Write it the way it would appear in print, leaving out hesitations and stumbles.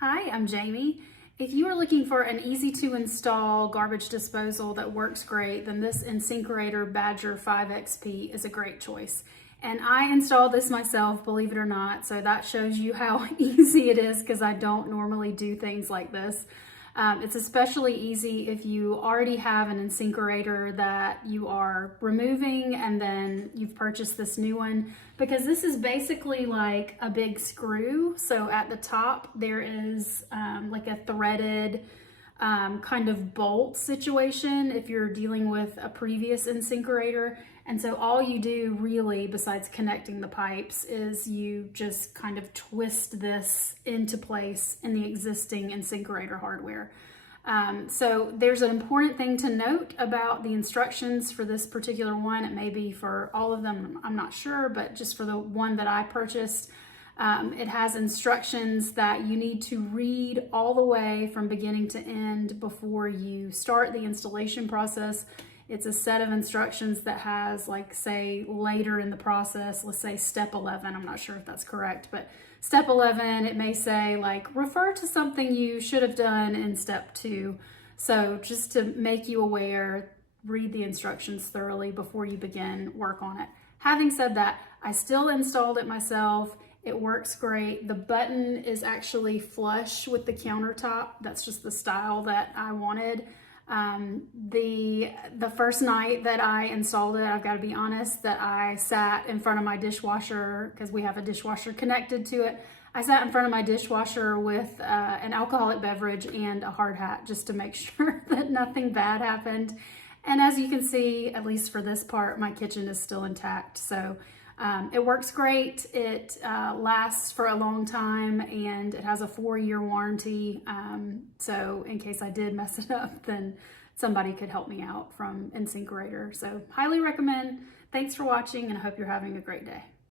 Hi, I'm Jamie. If you are looking for an easy to install garbage disposal that works great, then this InSinkErator Badger 5XP is a great choice. And I installed this myself, believe it or not, so that shows you how easy it is because I don't normally do things like this. It's especially easy if you already have an InSinkErator that you are removing and then you've purchased this new one, because this is basically like a big screw. So at the top there is like a threaded kind of bolt situation if you're dealing with a previous InSinkErator. And so all you do really, besides connecting the pipes, is you just kind of twist this into place in the existing InSinkErator hardware. So there's an important thing to note about the instructions for this particular one. It may be for all of them, I'm not sure, but just for the one that I purchased, it has instructions that you need to read all the way from beginning to end before you start the installation process. It's a set of instructions that has, like, say later in the process, let's say step 11, I'm not sure if that's correct, but step 11, it may say like refer to something you should have done in step 2. So just to make you aware, read the instructions thoroughly before you begin work on it. Having said that, I still installed it myself. It works great. The button is actually flush with the countertop. That's just the style that I wanted. The first night that I installed it, I've got to be honest, that I sat in front of my dishwasher, because we have a dishwasher connected to it. I sat in front of my dishwasher with an alcoholic beverage and a hard hat just to make sure that nothing bad happened. And as you can see, at least for this part, my kitchen is still intact. So it works great. It lasts for a long time, and it has a 4-year warranty. So in case I did mess it up, then somebody could help me out from InSinkErator. So highly recommend. Thanks for watching, and I hope you're having a great day.